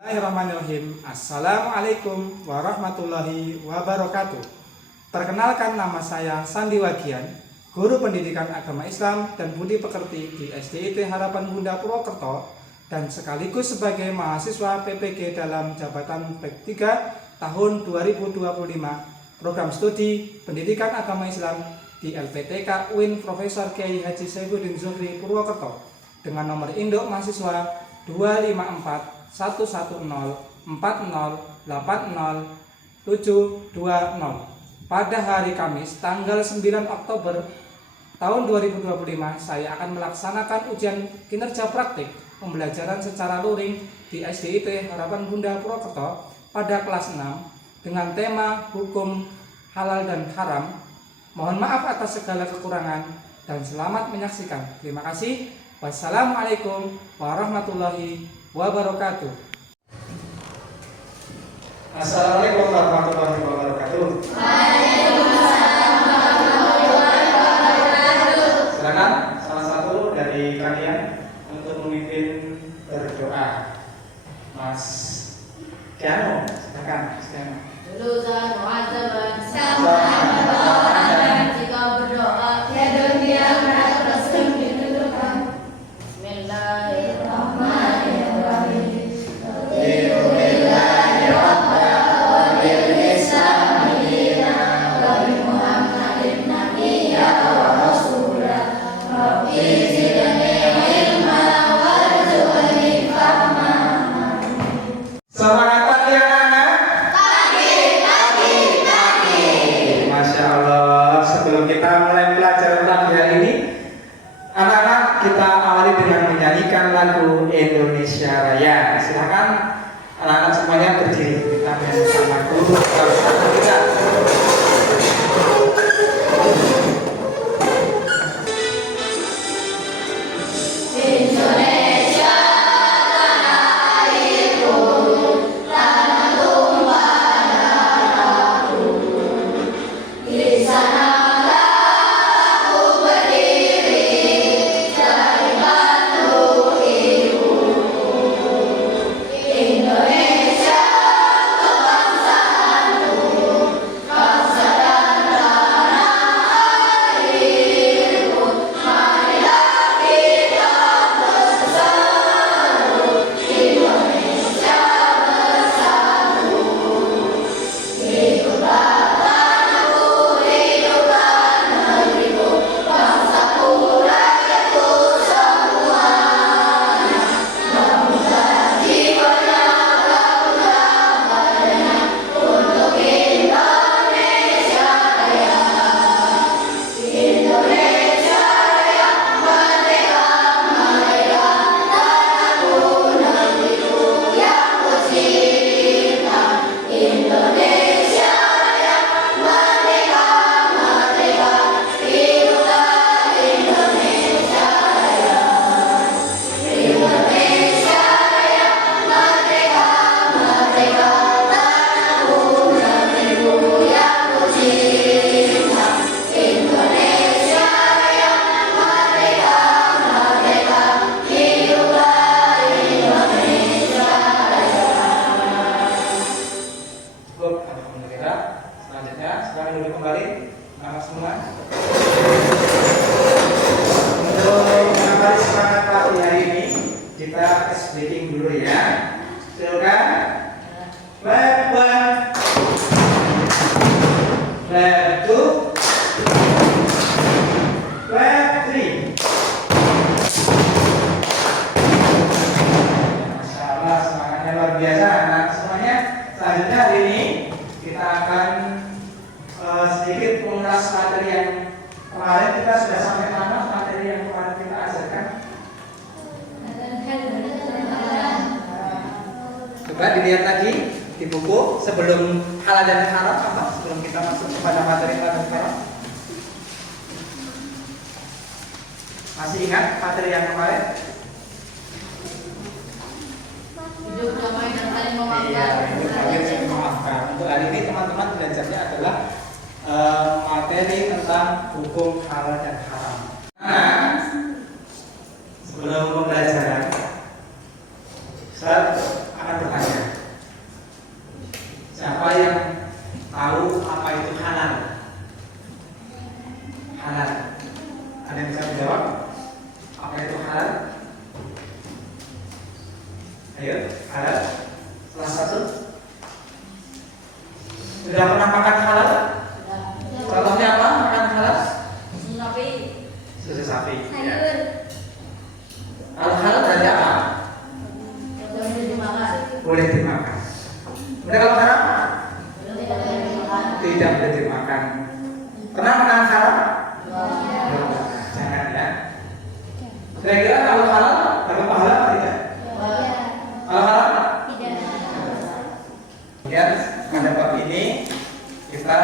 Bismillahirrahmanirrahim. Assalamualaikum warahmatullahi wabarakatuh. Perkenalkan, nama saya Sandi Wagian, guru pendidikan agama Islam dan budi pekerti di SDIT Harapan Bunda Purwokerto dan sekaligus sebagai mahasiswa PPG dalam jabatan PEK 3 tahun 2025 program studi pendidikan agama Islam di LPTK UIN Profesor Kiai Haji Saifuddin Zuhri Purwokerto dengan nomor induk mahasiswa 254 110 40 80 720 pada hari Kamis tanggal 9 Oktober tahun 2025 saya akan melaksanakan ujian kinerja praktik pembelajaran secara luring di SDIT Harapan Bunda Purwokerto pada kelas 6 dengan tema hukum halal dan haram. Mohon maaf atas segala kekurangan dan selamat menyaksikan. Terima kasih. Wassalamualaikum warahmatullahi wabarakatuh. Assalamualaikum warahmatullahi wabarakatuh. Waalaikumsalam warahmatullahi wabarakatuh. Silakan salah satu dari kalian untuk memimpin berdoa. Mas Kiano, silakan Mas Kiano. Dulusan mu'adzaban sama jika berdoa ya dunia terus ditentukan. Bismillahirrahmanirrahim. Semangat pagi anak-anak. Pagi. Masya Allah. Sebelum kita mulai pelajaran pagi hari ini, anak-anak kita awali dengan menyanyikan lagu Indonesia Raya. Silakan anak-anak semuanya berdiri. Kita menyanyikan lagu bersama kita. Sekarang duduk kembali, anak semua. Untuk mengawali semangat pagi hari ini, kita tes breaking dulu ya. Silakan. Lab 1, Lab 2, Lab 3. Masya Allah, semangatnya luar biasa anak semuanya. Selanjutnya hari ini kita akan sedikit mengulas materi yang kemarin kita sudah sampai mana materi yang kemarin kita ajarkan. Coba dilihat lagi di buku sebelum halal dan haram apa? Sebelum kita masuk kepada materi halal dan haram. Masih ingat materi yang kemarin? Hidup damai dan saling memaafkan. Iya, hidup damai dan saling memaafkan. Untuk hari ini teman-teman belajarnya adalah materi tentang hukum halal dan haram. Nah, sebelum pembelajaran, saya akan bertanya. Ayo, ada salah satu. Sudah pernah makan halal? Contohnya apa makan halal? Susu sapi. Ya. Kalau halal berarti apa? Boleh dimakan. Kemudian kalau haram? Tidak boleh dimakan. Pernah makan haram? Jangan ya. Kira-kira kalau halal dapat pahala atau tidak? Kalau halal? Ya, pada bab ini kita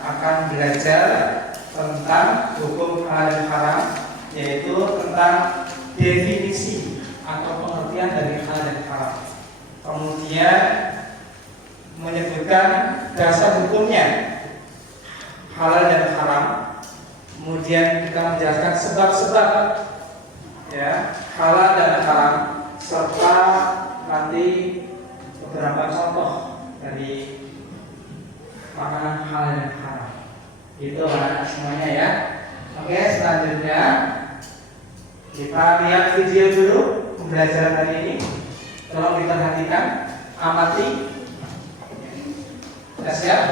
akan belajar tentang hukum halal dan haram, yaitu tentang definisi atau pengertian dari halal dan haram. Kemudian menyebutkan dasar hukumnya halal dan haram. Kemudian kita menjelaskan sebab-sebab ya halal dan haram, serta nanti beberapa contoh dari makanan halal dan haram. Itu semuanya ya. Oke, selanjutnya kita lihat video dulu pembelajaran hari ini. Tolong diperhatikan, amati. Sudah siap?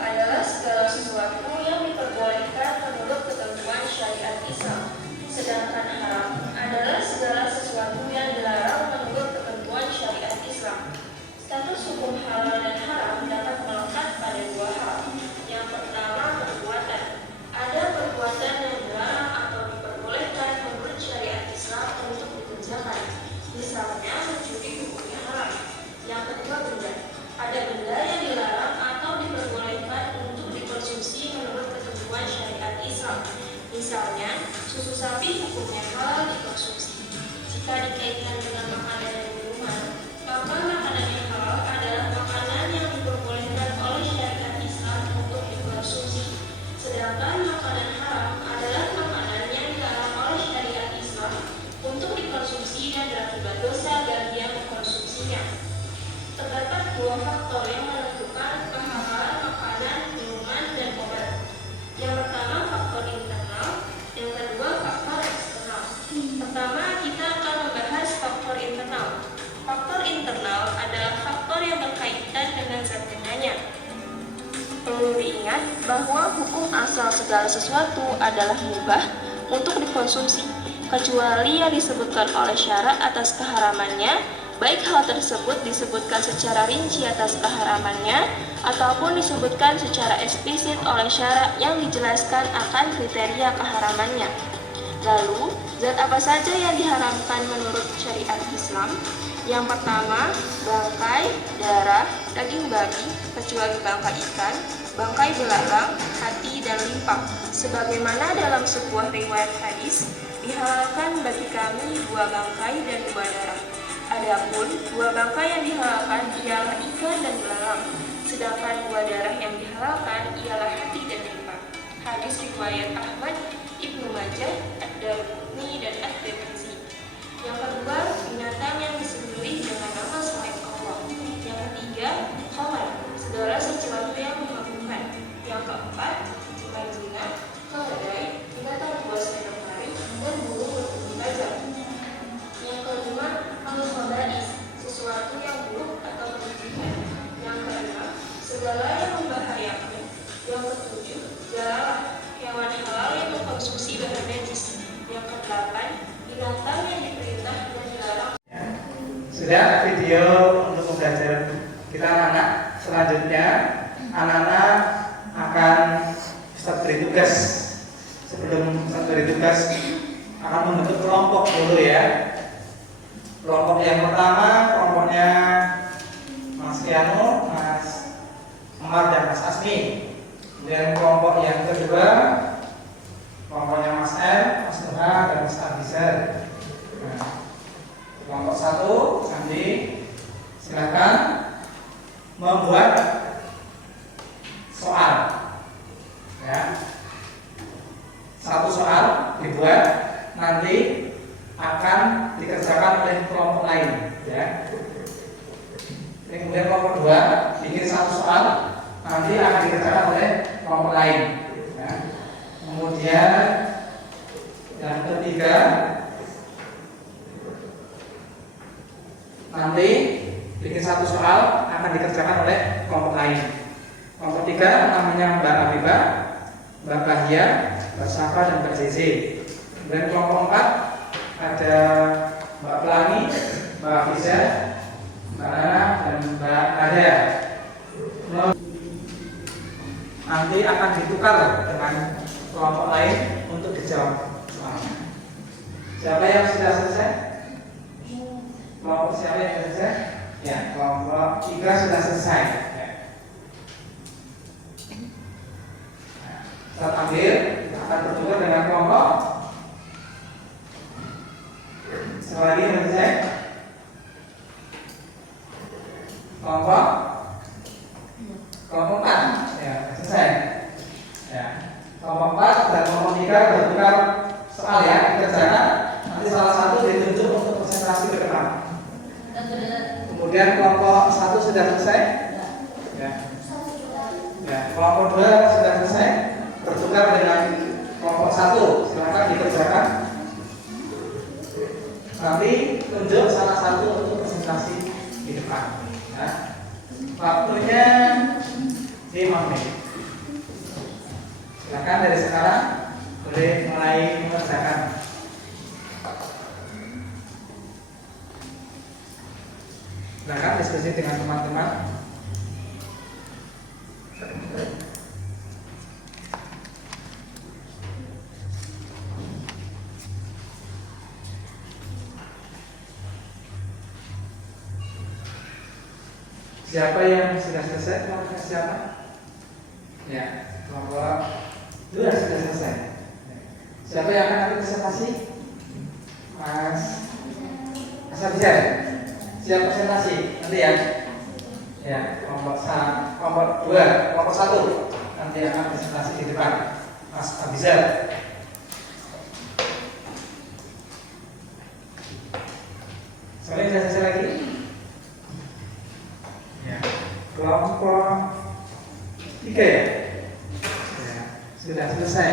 Adalah segala sesuatu yang diperbolehkan menurut ketentuan syariat Islam. Sedangkan haram adalah segala sesuatu yang dilarang menurut ketentuan syariat Islam. Status hukum halal dan haram dapat melekat pada dua hal. Yang pertama, perbuatan. Ada perbuatan yang dilarang atau diperbolehkan menurut syariat Islam untuk dikerjakan. Misalnya, mencuri hukumnya haram. Yang kedua, benda. Ada benda yang dilarang atau diperbolehkan untuk dikonsumsi menurut ketentuan syariat Islam. Misalnya, susu sapi hukumnya halal dikonsumsi. Jika dikaitkan dengan makanan dan minuman, maka makanan yang halal adalah makanan yang diperbolehkan oleh syariat Islam untuk dikonsumsi. Sedangkan makanan haram adalah makanan yang dilarang oleh syariat Islam untuk dikonsumsi dan berakibat dosa bagi yang mengkonsumsinya. Terdapat dua faktor yang menentukan kehalalan makanan, minuman, dan obat. Yang pertama faktor internal, yang kedua faktor eksternal. Pertama, kita akan membahas faktor internal. Faktor internal adalah faktor yang berkaitan dengan zat bendanya. Perlu diingat bahwa hukum asal segala sesuatu adalah mubah untuk dikonsumsi, kecuali yang disebutkan oleh syarak atas keharamannya, baik hal tersebut disebutkan secara rinci atas keharamannya, ataupun disebutkan secara eksplisit oleh syarak yang dijelaskan akan kriteria keharamannya. Lalu, zat apa saja yang diharamkan menurut syariat Islam? Yang pertama, bangkai, darah, daging babi, kecuali bangkai ikan, bangkai belalang, hati, dan limpa. Sebagaimana dalam sebuah riwayat hadis, dihalalkan bagi kami 2 bangkai dan 2 darah. Adapun 2 bangkai yang dihalalkan ialah ikan dan belalang, sedangkan 2 darah yang dihalalkan ialah hati dan limpa. Hadis riwayat Ahmad, Ibnu Majah, Ad-Darimi, dan At-Tirmizi. Yang kedua, binatang yang disembelih dengan nama selain Allah. Yang ketiga, khamar, segala sesuatu yang memabukkan. Yang keempat, main zina, keledai, binatang buas dan lari, dan burung berbulu tajam. Yang kelima, al-khaba'is, sesuatu yang buruk atau merugikan. Yang keenam, segala yang membahayakan. Yang ketujuh, jalalah, hewan halal yang mengkonsumsi bahan najis. Yang kedelapan, binatang yang diperintah dan dilarang. Sudah video untuk pembelajaran kita anak-anak. Selanjutnya anak-anak akan Ustaz beri tugas. Sebelum Ustaz beri tugas akan membentuk kelompok dulu ya. Kelompok yang pertama kelompoknya Mas Kiano, Mas Amar, dan Mas Asmi. Kemudian kelompok yang kedua kelompoknya Mas M, Mas Nuha, dan Mas Abizar. Nah, kelompok 1 nanti silakan membuat soal ya. 1 soal dibuat, nanti akan dikerjakan oleh kelompok lain ya. Kemudian kelompok 2 bikin 1 soal, nanti akan dikerjakan oleh kelompok lain ya. Kemudian ketiga nanti bikin satu soal akan dikerjakan oleh kelompok lain. Kelompok tiga namanya Mbak Abibah, Mbak Bahia, Mbak Safa, dan Mbak Zizi. Dan kelompok empat ada Mbak Pelangi, Mbak Hafiza, Mbak Nana, dan Mbak Nadia. Nanti akan ditukar dengan kelompok lain untuk dijawab soalnya. Siapa yang sudah selesai? Kelompok siapa yang sudah selesai? Ya, kelompok tiga sudah selesai. Ya. Saat ambil akan bertukar dengan kelompok. Sekali lagi yang selesai. Kelompok 4 ya, selesai. Ya. Kelompok 4 dan kelompok 3 bertukar soal ya, dikerjakan. Nanti salah satu ditunjuk untuk presentasi ke depan. Kemudian kelompok 1 sudah selesai. Ya. Ya, kelompok 2 sudah selesai. Bertukar dengan kelompok 1. Silakan dikerjakan. Nanti tunjuk salah satu untuk presentasi di depan. Ya. Waktunya 5 menit. Silakan dari sekarang boleh mulai mengerjakan. Silakan diskusi dengan teman-teman. Siapa yang sudah selesai? Kelompok siapa? Ya, kelompok 2 sudah selesai. Siapa yang akan ambil presentasi? Mas Abizar. Siap presentasi nanti ya. Ya, kelompok 2, kelompok 1 nanti akan presentasi di depan. Mas Abizar. Soalnya sudah selesai lagi. Ya, kelompok 3 ya. Ya, sudah selesai.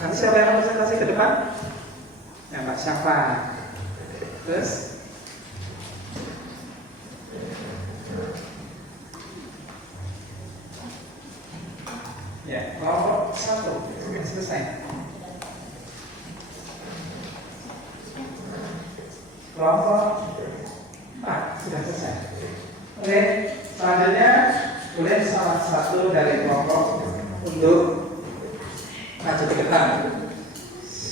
Nanti siapa yang akan presentasi ke depan? Ya, Mbak Syafa. Terus ya, kelompok 1 sudah selesai. Kelompok 4 sudah selesai. Oke, selanjutnya boleh salah satu dari kelompok untuk maju ke depan.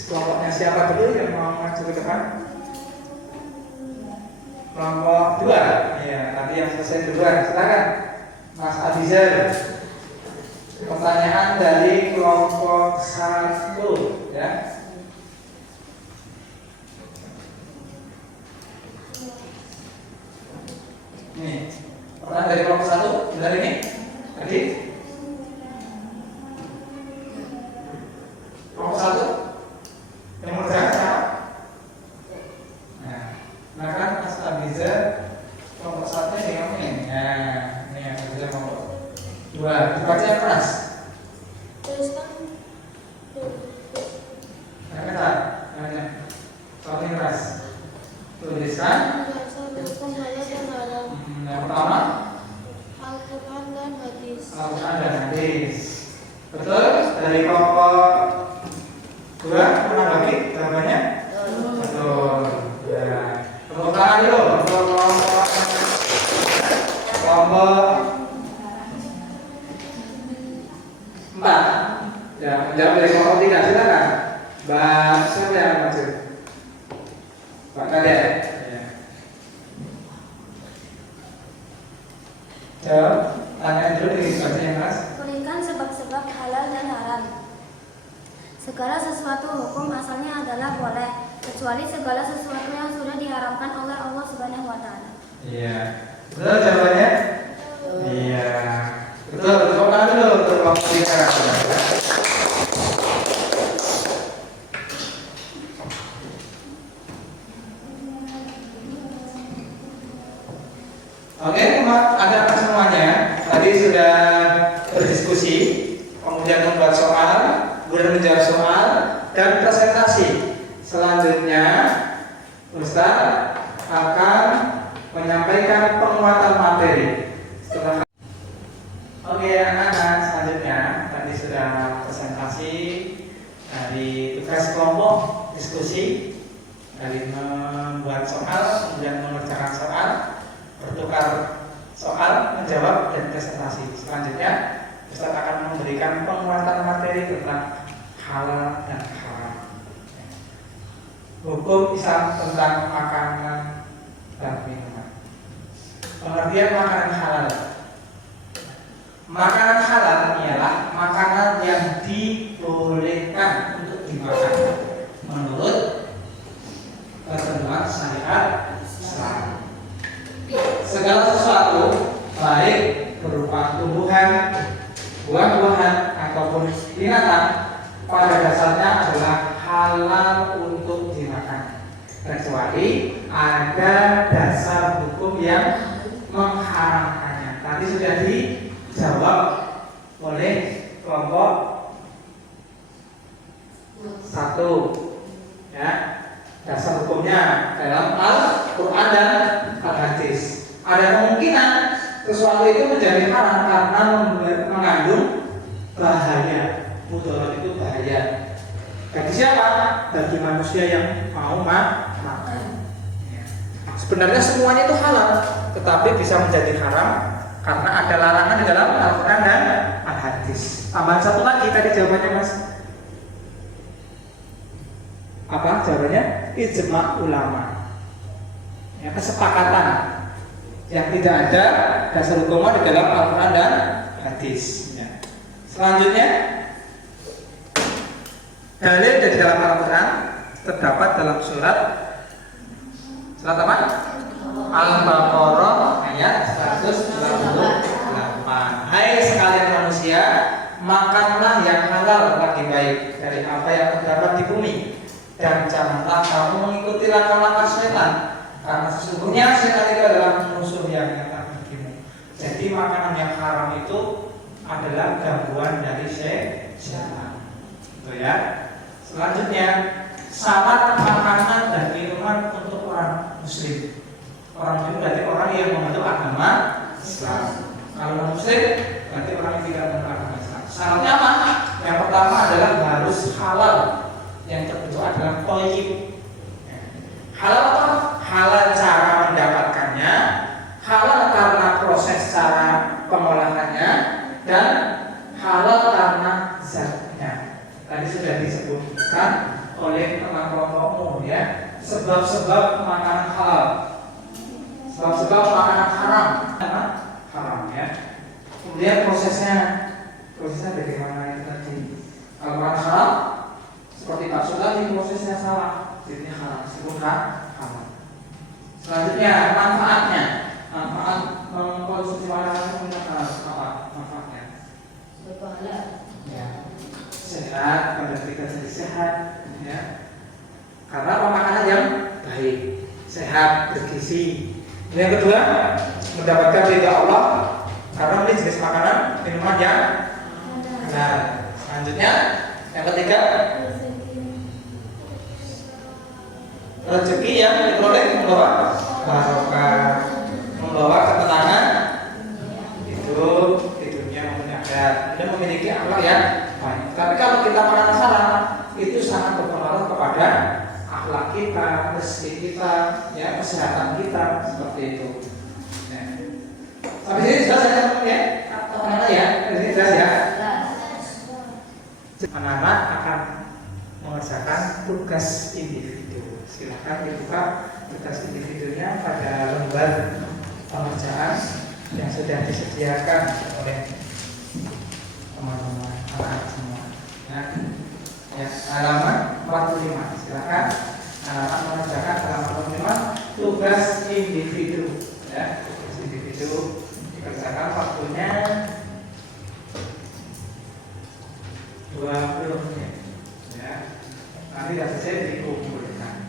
Kelompoknya siapa dulu yang mau maju ke depan? Kelompok 2. Ya, tadi yang selesai duluan. Silakan, Mas Abizar. Pertanyaan dari kelompok 1 ya. Nih, pertanyaan dari kelompok 1 benar ini? Tadi kelompok 1 yang mengerjakan siapa? Nah kan Mas Abizar kelompok 1 yang ini. Nah, ini yang Abizar kelompok 2. Dibaca yang keras. Soalnya keras. Tuliskan. Yang pertama Al-Quran dan hadis. Al-Quran dan hadis. Betul? Dari kelompok 2 mana lagi jawabannya? Betul. Ya. Tepuk tangan dulu untuk kelompok 4. Ya, menjawab dari kelompok 3. Silakan. Mbak siapa yang maju? Mbak Nadia. Ya. Jawab. Tanya dulu di baca yang keras. Berikan sebab-sebab halal dan haram. Segala sesuatu hukum asalnya adalah boleh, kecuali segala sesuatu yang sudah diharamkan oleh Allah Subhanahu wa taala. Iya. Betul jawabannya? Iya. Betul. Tepuk tangan dulu untuk kelompok 3. Oke, anak-anak semuanya tadi sudah berdiskusi, kemudian membuat soal, kemudian menjawab soal dan presentasi. sekelompok diskusi dari membuat soal, kemudian mengerjakan soal, bertukar soal, menjawab, dan presentasi. Selanjutnya Ustaz akan memberikan penguatan materi tentang halal dan haram, hukum Islam tentang makanan dan minuman. Pengertian makanan halal. Makanan halal ialah makanan yang dibolehkan untuk dimakan menurut ketentuan syariat Islam. Segala sesuatu baik berupa tumbuhan, buah-buahan ataupun binatang pada dasarnya adalah halal untuk dimakan, kecuali ada dasar hukum yang mengharamkannya. Tadi sudah dijawab oleh kelompok 1, ya. Dasar hukumnya dalam Al-Quran dan Al-Hadis. Ada kemungkinan sesuatu itu menjadi haram karena mengandung bahaya. Mudarat itu bahaya. Bagi siapa? Bagi manusia yang mau makan. Sebenarnya semuanya itu halal, tetapi bisa menjadi haram karena ada larangan di dalam Al-Quran dan Al-Hadis. Tambahan satu lagi tadi jawabannya Mas. Apa jawabannya? Ijma ulama. Ya, kesepakatan yang tidak ada dasar hukumnya di dalam Al-Quran dan Hadis. Ya. Selanjutnya, dalil dari dalam Al-Quran terdapat dalam surat apa? Al-Baqarah ayat 198. Hai sekalian manusia, makanlah yang halal lagi baik dari apa yang terdapat di bumi, dan janganlah kamu mengikuti langkah-langkah setan, karena sesungguhnya setan itu adalah musuh yang nyata bagimu. Jadi makanan yang haram itu adalah gangguan dari setan. Itu ya. Selanjutnya, syarat makanan dan minuman untuk orang Muslim. Orang Muslim berarti orang yang memeluk agama Islam. Kalau Muslim berarti orang yang tidak memeluk agama Islam. Syaratnya apa? Yang pertama adalah harus halal. Yang kedua adalah thayyib. Halal apa? Halal cara mendapatkannya, halal karena proses cara pengolahannya, dan halal karena zatnya. Tadi sudah disebutkan oleh teman kelompokmu, ya, sebab-sebab makanan halal, sebab-sebab makanan haram, ya. Kemudian prosesnya bagaimana itu tadi? Kalau makanan haram seperti bakso tadi, prosesnya salah, jadinya haram, sebutkan haram. Selanjutnya manfaat mengkonsumsi makanan apa manfaatnya? Berpahala. Ya. Sehat, pada kita jadi sehat, ya. Karena makanan yang baik, sehat, bergizi. Yang kedua, mendapatkan ridha Allah karena ini jenis makanan, minuman yang halal. Selanjutnya, yang ketiga, rezeki yang diperoleh membawa barokah, membawa ketenangan hidup di dunia maupun di akhirat, dan memiliki akhlak yang baik. Tapi kalau kita makan salah, itu sangat berpengaruh kepada akhlak kita, rezeki kita, ya, kesehatan kita, seperti itu. Ya. Sampai sini jelas ya, ya? Atau mana ya? Ini jelas ya? Anak-anak akan mengerjakan tugas individu. Silakan dibuka tugas individunya pada lembar pengerjaan yang sudah disediakan oleh teman-teman anak semua. Ya, halaman 45. Silakan anak mengerjakan halaman 45 tugas individu. Ya, tugas individu dikerjakan waktunya 20 menit. Ya, nanti sudah selesai dikumpulkan.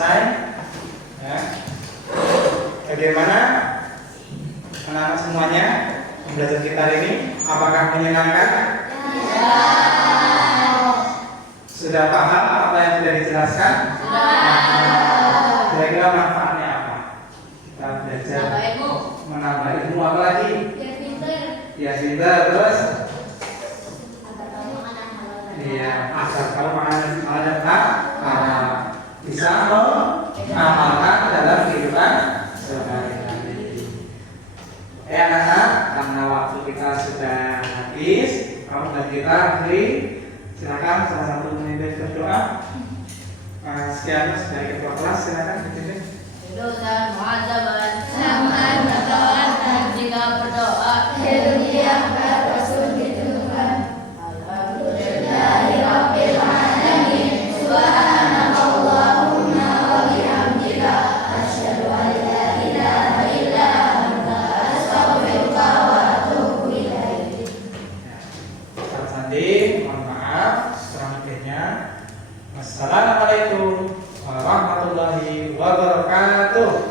selesai. Ya. Bagaimana anak-anak semuanya belajar kita ini? Apakah menyenangkan? Sudah paham apa yang sudah dijelaskan? Kira-kira manfaatnya apa? Kita belajar menambah ilmu apa lagi? Ya pintar, terus? Iya, asal kalau makanan bisa mengamalkan dalam kehidupan sehari-hari. Anak-anak, karena waktu kita sudah habis, kamu dan kita akhiri. Silakan salah satu pemimpin berdoa. Sekian dari ketua kelas, silakan pimpin. Hidup dan muazaban sangat dan jika berdoa Dunia Rasul Tuhan. Alhamdulillahirabbil alamin. Subhanakallahumma wa bihamdika asyhadu an la ilaha illa anta astaghfiruka wa atubu ilaik. Ustaz Sandi, mohon maaf selanjutnya. Wassalamualaikum warahmatullahi wabarakatuh.